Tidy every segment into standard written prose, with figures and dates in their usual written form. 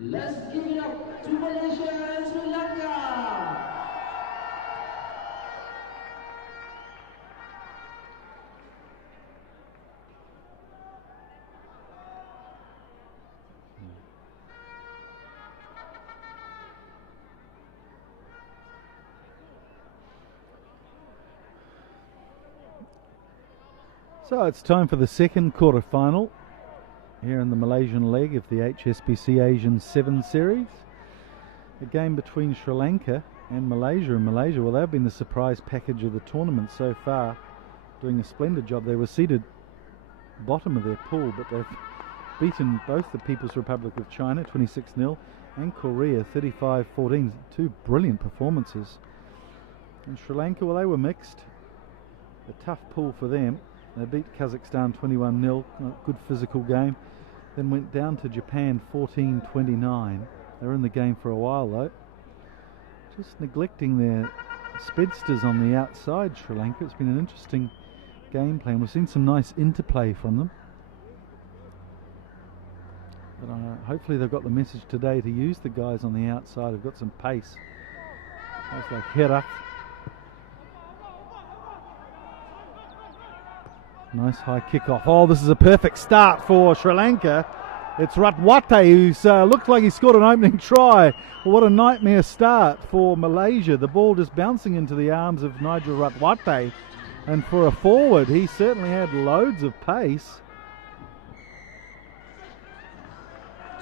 Let's give it up to Malaysia and Sri Lanka. So it's time for the second quarter-final here in the Malaysian leg of the HSBC Asian 7 Series. A game between Sri Lanka and Malaysia. And Malaysia, well, they've been the surprise package of the tournament so far, doing a splendid job. They were seated bottom of their pool, but they've beaten both the People's Republic of China 26-0 and Korea 35-14. Two brilliant performances. And Sri Lanka, well, they were mixed. A tough pool for them. They beat Kazakhstan 21-0, good physical game. Then went down to Japan 14-29. They were in the game for a while though. Just neglecting their speedsters on the outside, Sri Lanka. It's been an interesting game plan. We've seen some nice interplay from them. But hopefully they've got the message today to use the guys on the outside. They've got some pace. Guys like Herat. Nice high kick-off. Oh, this is a perfect start for Sri Lanka. It's Ratwate who's looked like he scored an opening try. Well, what a nightmare start for Malaysia. The ball just bouncing into the arms of Nigel Ratwate. And for a forward, he certainly had loads of pace.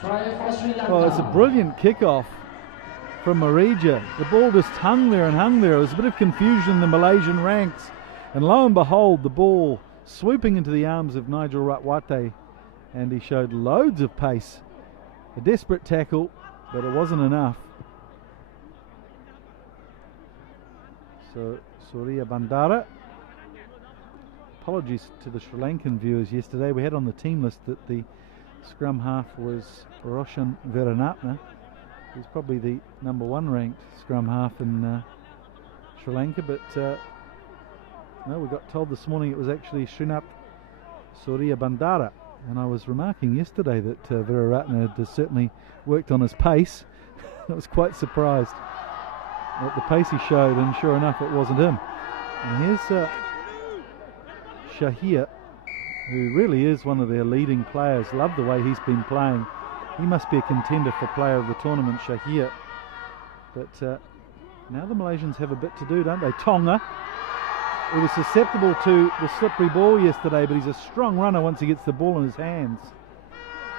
Well, it's a brilliant kick-off from Marija. The ball just hung there and hung there. There was a bit of confusion in the Malaysian ranks. And lo and behold, the ball swooping into the arms of Nigel Ratwate, and he showed loads of pace. A desperate tackle, but it wasn't enough. So Surya Bandara. Apologies to the Sri Lankan viewers yesterday. We had on the team list that the scrum half was Roshan Veeranatne. He's probably the number 1 ranked scrum half in Sri Lanka, but no, we got told this morning it was actually Srinath Surya Bandara. And I was remarking yesterday that Veeranatne had certainly worked on his pace. I was quite surprised at the pace he showed, and sure enough it wasn't him. And here's Shahir, who really is one of their leading players. Love the way he's been playing. He must be a contender for player of the tournament, Shahir. But now the Malaysians have a bit to do, don't they? Tonga. He was susceptible to the slippery ball yesterday, but he's a strong runner once he gets the ball in his hands.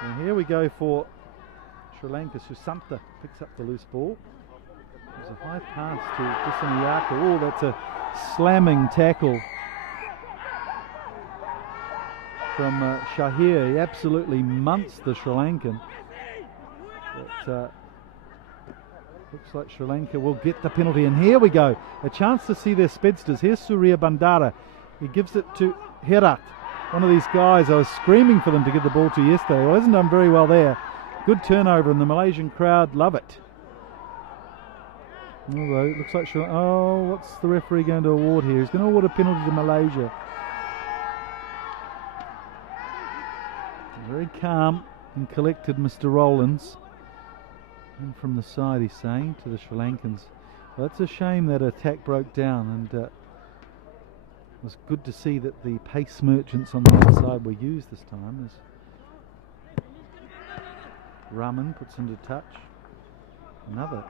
And here we go for Sri Lanka. Susanta picks up the loose ball. There's a high pass to Dissanayaka. Oh, that's a slamming tackle from Shahir. He absolutely munts the Sri Lankan. But looks like Sri Lanka will get the penalty, and here we go. A chance to see their speedsters. Here's Surya Bandara. He gives it to Herat, one of these guys I was screaming for them to get the ball to yesterday. Well, hasn't done very well there. Good turnover, and the Malaysian crowd love it. Although it looks like what's the referee going to award here? He's going to award a penalty to Malaysia. Very calm and collected, Mr. Rowlands. And from the side, he's saying to the Sri Lankans, well, it's a shame that attack broke down, and it was good to see that the pace merchants on the outside were used this time. As Rahman puts into touch, another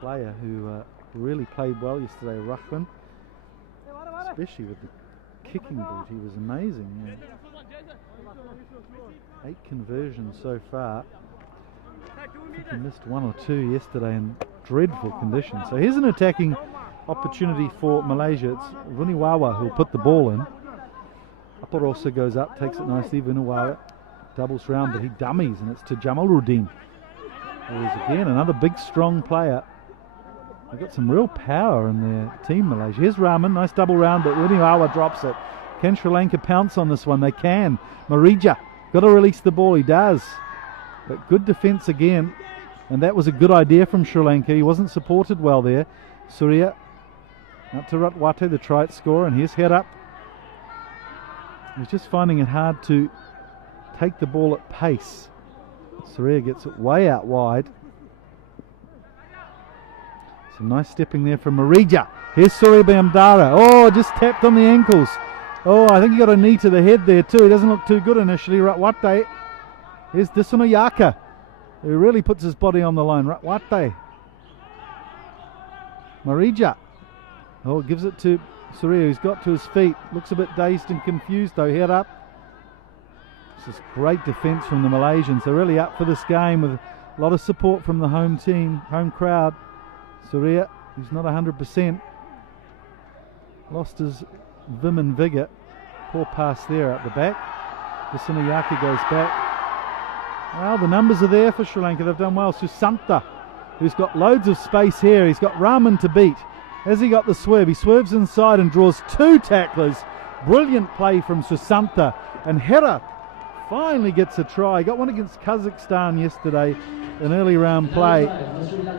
player who really played well yesterday, Rahman, especially with the kicking boot. He was amazing. Yeah. 8 conversions so far. I think he missed 1 or 2 yesterday in dreadful conditions. So here's an attacking opportunity for Malaysia. It's Vuniwawa who'll put the ball in. Aparosa goes up, takes it nicely. Vuniwawa doubles round, but he dummies, and it's to Jamaluddin. There's again another big, strong player. They've got some real power in their team, Malaysia. Here's Rahman, nice double round, but Vuniwawa drops it. Can Sri Lanka pounce on this one? They can. Marija, got to release the ball. He does. But good defence again, and that was a good idea from Sri Lanka. He wasn't supported well there. Surya up to Ratwate, the try scorer, and here's Herat. He's just finding it hard to take the ball at pace. Surya gets it way out wide. Some nice stepping there from Marija. Here's Surya Bamdara. Oh, just tapped on the ankles. Oh, I think he got a knee to the head there too. He doesn't look too good initially. Ratwate. Here's Disanoyaka, who really puts his body on the line. Ratwate. Marija. Oh, gives it to Surya, who's got to his feet. Looks a bit dazed and confused though. Head up. This is great defence from the Malaysians. They're really up for this game with a lot of support from the home team, home crowd. Surya, who's not 100%, lost his vim and vigour. Poor pass there at the back. Disanoyaka goes back. Well, the numbers are there for Sri Lanka. They've done well. Susanta, who's got loads of space here. He's got Rahman to beat. Has he got the swerve? He swerves inside and draws two tacklers. Brilliant play from Susanta. And Hera finally gets a try. Got one against Kazakhstan yesterday, an early round play.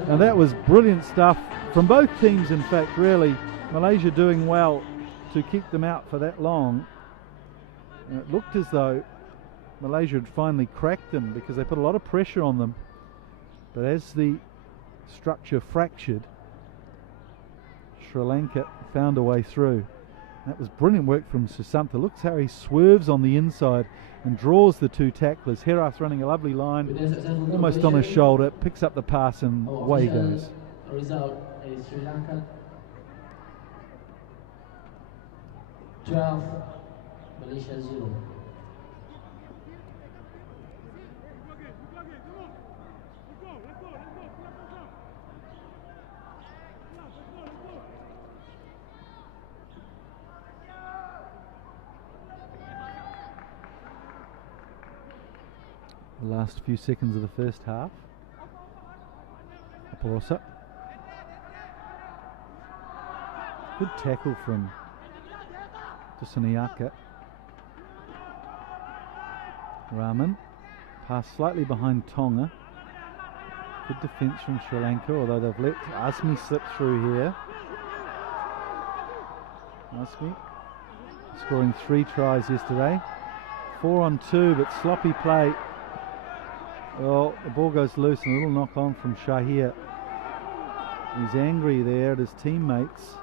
And that was brilliant stuff from both teams, in fact, really. Malaysia doing well to keep them out for that long. And it looked as though Malaysia had finally cracked them because they put a lot of pressure on them. But as the structure fractured, Sri Lanka found a way through. That was brilliant work from Susanta. Looks how he swerves on the inside and draws the two tacklers. Herath running a lovely line, almost on his shoulder, picks up the pass and away he goes. Result is Sri Lanka 12, Malaysia 0. The last few seconds of the first half. Aporosa. Good tackle from Disanoyaka. Rahman. Pass slightly behind Tonga. Good defence from Sri Lanka, although they've let Asmi slip through here. Asmi scoring 3 tries yesterday. 4 on 2, but sloppy play. Well, the ball goes loose and a little knock on from Shahir. He's angry there at his teammates.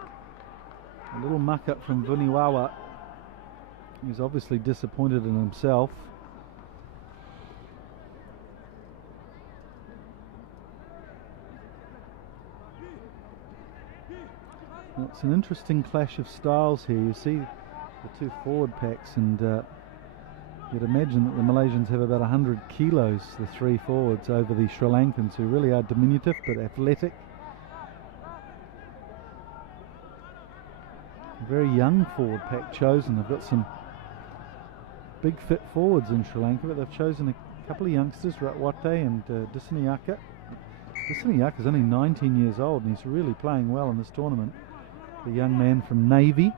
A little muck up from Vuniwawa. He's obviously disappointed in himself. Well, it's an interesting clash of styles here. You see the two forward packs, and you'd imagine that the Malaysians have about 100 kilos, the 3 forwards, over the Sri Lankans, who really are diminutive but athletic. A very young forward pack chosen. They've got some big fit forwards in Sri Lanka, but they've chosen a couple of youngsters, Ratwate and Disanoyaka. Disanoyaka's only 19 years old and he's really playing well in this tournament. The young man from Navy.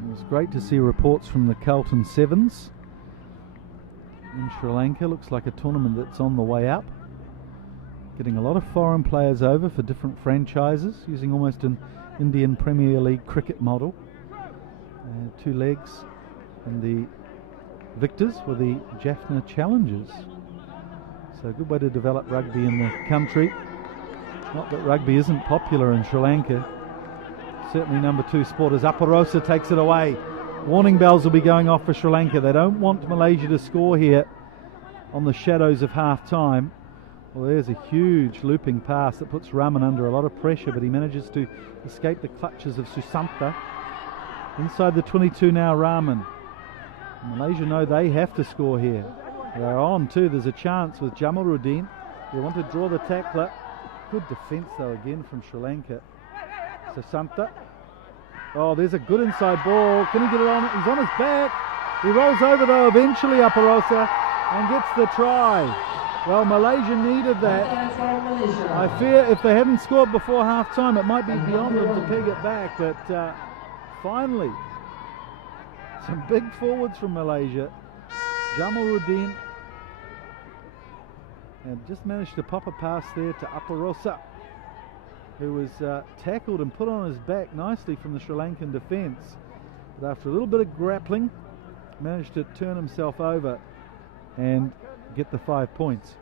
It was great to see reports from the Carlton Sevens in Sri Lanka. Looks like a tournament that's on the way up. Getting a lot of foreign players over for different franchises, using almost an Indian Premier League cricket model. 2 legs, and the victors were the Jaffna Challengers. So a good way to develop rugby in the country. Not that rugby isn't popular in Sri Lanka. Certainly number 2 sport as Aporosa takes it away. Warning bells will be going off for Sri Lanka. They don't want Malaysia to score here on the shadows of half time. Well, there's a huge looping pass that puts Rahman under a lot of pressure, but he manages to escape the clutches of Susanta. Inside the 22 now, Rahman. Malaysia know they have to score here. They're on too. There's a chance with Jamaluddin. They want to draw the tackler. Good defence though again from Sri Lanka. Susanta. Oh, there's a good inside ball. Can he get it on? He's on his back. He rolls over though eventually, Aporosa, and gets the try. Well, Malaysia needed that. I fear if they hadn't scored before half time, it might be beyond them to peg it back, but finally, some big forwards from Malaysia. Jamaluddin, and just managed to pop a pass there to Aporosa. who was tackled and put on his back nicely from the Sri Lankan defence. But after a little bit of grappling, managed to turn himself over and get the 5 points.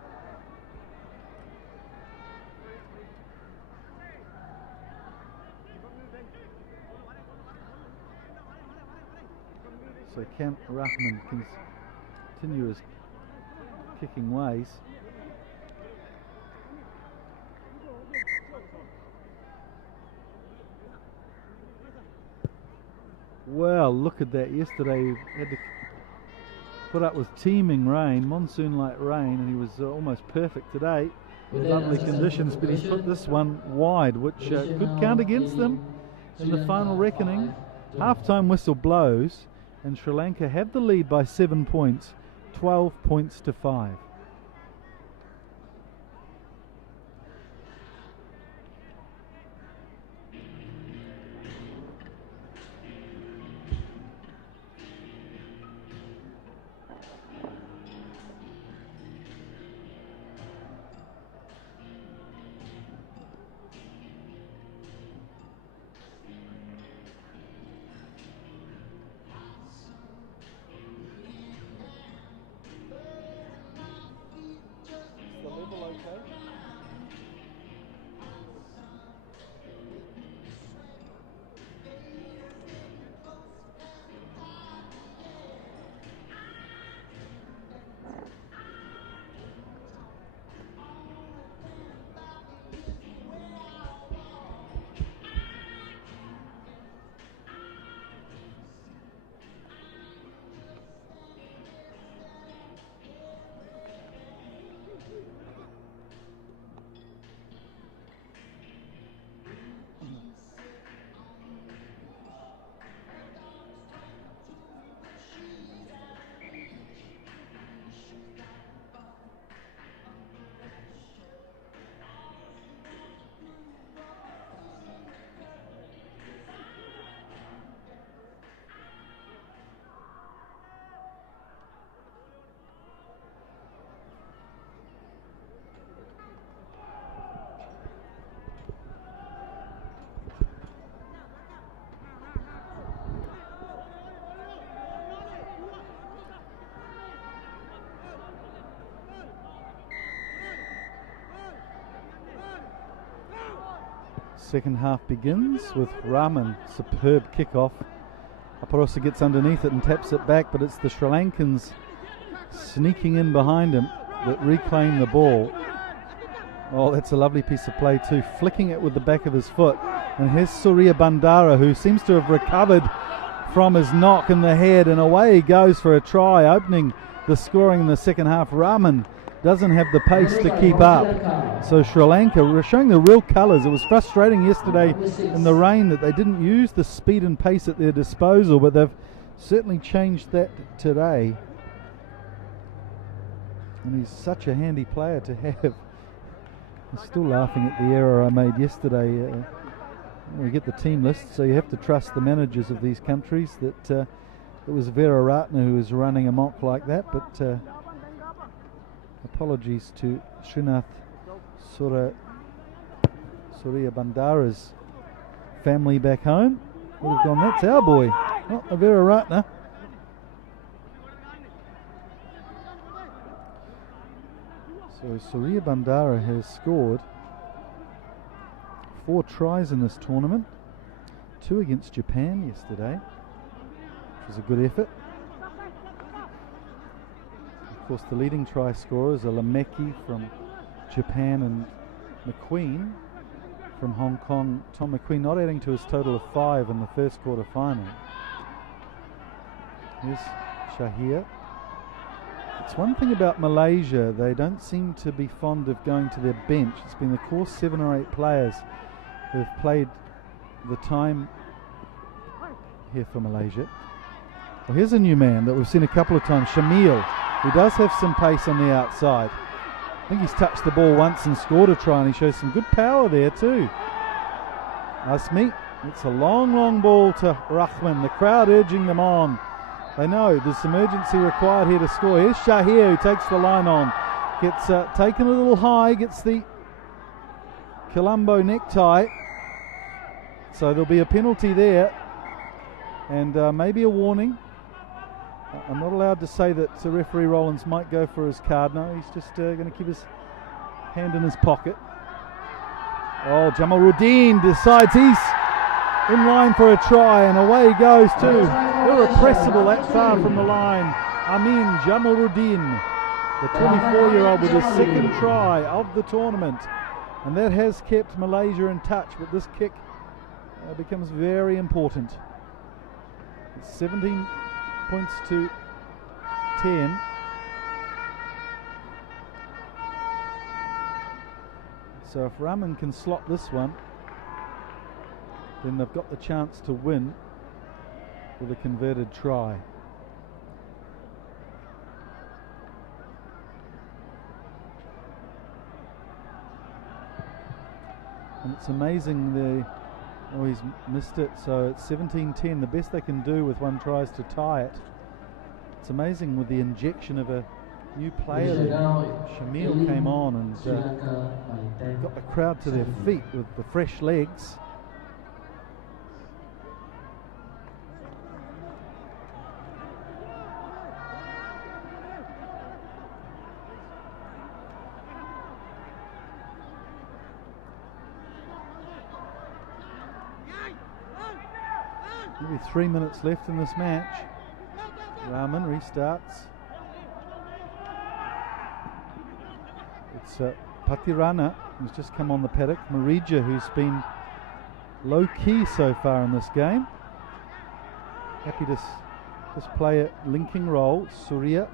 So can Rahman continue his kicking ways. Well, look at that. Yesterday he had to put up with teeming rain, monsoon-like rain, and he was almost perfect today. Lovely conditions, but he's put this one wide, which could count against them in the final reckoning. Half-time whistle blows, and Sri Lanka have the lead by 7 points, 12 points to 5. Second half begins with Rahman, superb kickoff. Aparosa gets underneath it and taps it back, but it's the Sri Lankans sneaking in behind him that reclaim the ball. Oh, that's a lovely piece of play too, flicking it with the back of his foot. And here's Surya Bandara, who seems to have recovered from his knock in the head, and away he goes for a try, opening the scoring in the second half. Rahman doesn't have the pace to keep up. So Sri Lanka were showing the real colours. It was frustrating yesterday in the rain that they didn't use the speed and pace at their disposal, but they've certainly changed that today. And he's such a handy player to have. I'm still laughing at the error I made yesterday. We get the team list, so you have to trust the managers of these countries that it was Vera Ratna who was running amok like that, but apologies to Srinath Surya Bandara's family back home. Would have gone, that's our boy, not the Vera Ratna. So Surya Bandara has scored 4 tries in this tournament, 2 against Japan yesterday, which was a good effort. Of course, the leading try scorers are Lameki from Japan and McQueen from Hong Kong. Tom McQueen not adding to his total of 5 in the first quarter final. Here's Shahir. It's one thing about Malaysia, they don't seem to be fond of going to their bench. It's been the core 7 or 8 players who have played the time here for Malaysia. Well, here's a new man that we've seen a couple of times, Shamil, who does have some pace on the outside. I think he's touched the ball once and scored a try, and he shows some good power there too. Asmi, it's a long ball to Rahman, the crowd urging them on. They know there's some urgency required here to score. Here's Shahir, who takes the line on. Gets taken a little high, gets the Colombo necktie. So there'll be a penalty there, and maybe a warning. I'm not allowed to say that referee Rollins might go for his card. No, he's just going to keep his hand in his pocket. Oh, Jamaluddin decides he's in line for a try, and away he goes too. Irrepressible that far from the line. Amin Jamaluddin, the 24-year-old, with his second try of the tournament. And that has kept Malaysia in touch, but this kick becomes very important. It's 17 points to 10. So if Rahman can slot this one, then they've got the chance to win with a converted try. And it's amazing he's missed it, so it's 17-10. The best they can do with one try is to tie it. It's amazing with the injection of a new player there. Shamil came on and got the crowd to their feet with the fresh legs. Maybe 3 minutes left in this match. Rahman restarts. It's Patirana, who's just come on the paddock. Marija, who's been low-key so far in this game. Happy to just play a linking role. Surya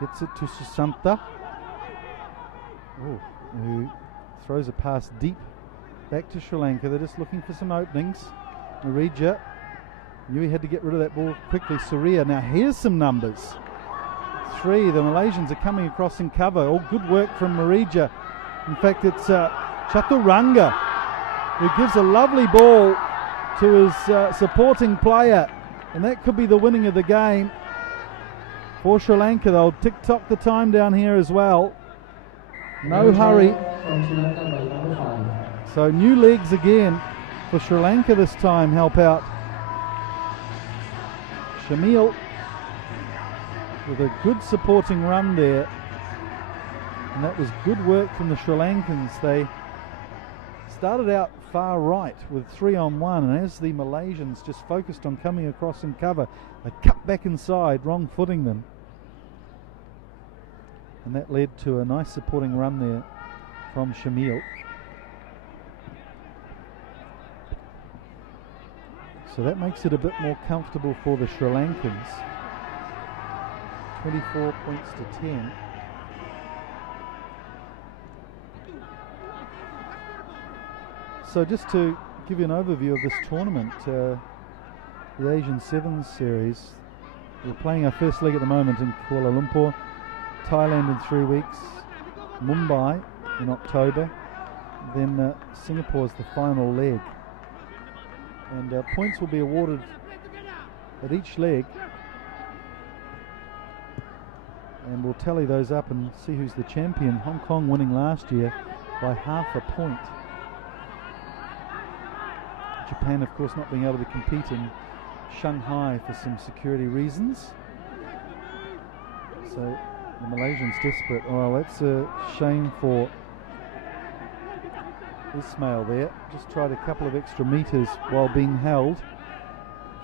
gets it to Susanta, who throws a pass deep back to Sri Lanka. They're just looking for some openings. Marija knew he had to get rid of that ball quickly. Surya, now here's some numbers. 3, the Malaysians are coming across in cover. All good work from Marija. In fact, it's Chaturanga who gives a lovely ball to his supporting player, and that could be the winning of the game for Sri Lanka. They'll tick-tock the time down here as well. No hurry. So new legs again for Sri Lanka this time help out. Shamil with a good supporting run there, and that was good work from the Sri Lankans. They started out far right with 3-on-1, and as the Malaysians just focused on coming across in cover, they cut back inside, wrong footing them, and that led to a nice supporting run there from Shamil. So that makes it a bit more comfortable for the Sri Lankans. 24 points to 10. So just to give you an overview of this tournament, the Asian Sevens Series, we're playing our first leg at the moment in Kuala Lumpur, Thailand in 3 weeks, Mumbai in October, then Singapore is the final leg. And points will be awarded at each leg, and we'll tally those up and see who's the champion. Hong Kong winning last year by half a point. Japan, of course, not being able to compete in Shanghai for some security reasons. So the Malaysians desperate. Oh, that's a shame for Ismail there. Just tried a couple of extra metres while being held.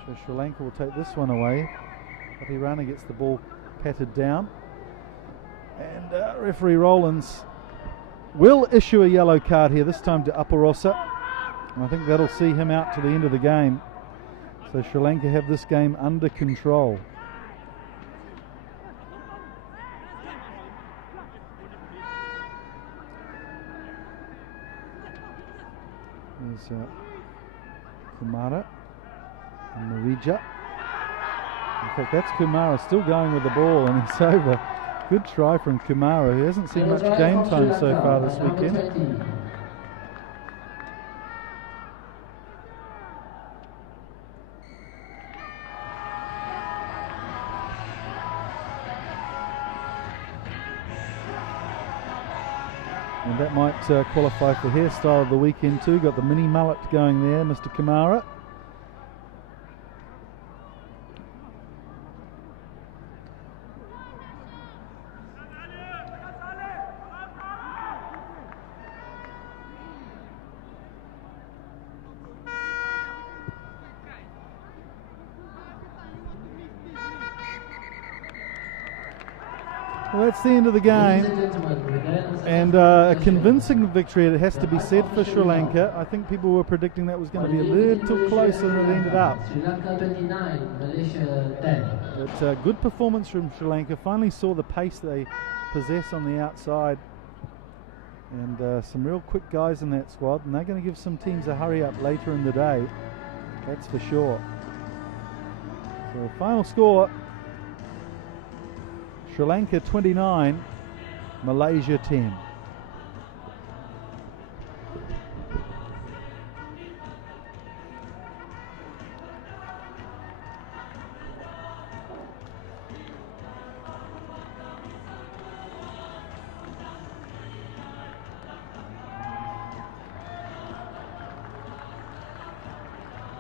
So Sri Lanka will take this one away. Patirana gets the ball patted down. And referee Rollins will issue a yellow card here, this time to Aparosa. And I think that'll see him out to the end of the game. So Sri Lanka have this game under control. There's Kumara and Marija. In fact, that's Kumara still going with the ball, and he's over. Good try from Kumara, who hasn't seen much game time so far this weekend. And that might qualify for hairstyle of the weekend too. Got the mini mullet going there, Mr. Kamara. Well, that's the end of the game, and a convincing victory, it has to be said, for Sri Lanka. I think people were predicting that was going to be a little closer than it ended up. Sri Lanka 29, Malaysia 10. But good performance from Sri Lanka. Finally saw the pace they possess on the outside, and some real quick guys in that squad, and they're going to give some teams a hurry up later in the day, that's for sure. So final score, Sri Lanka 29, Malaysia 10.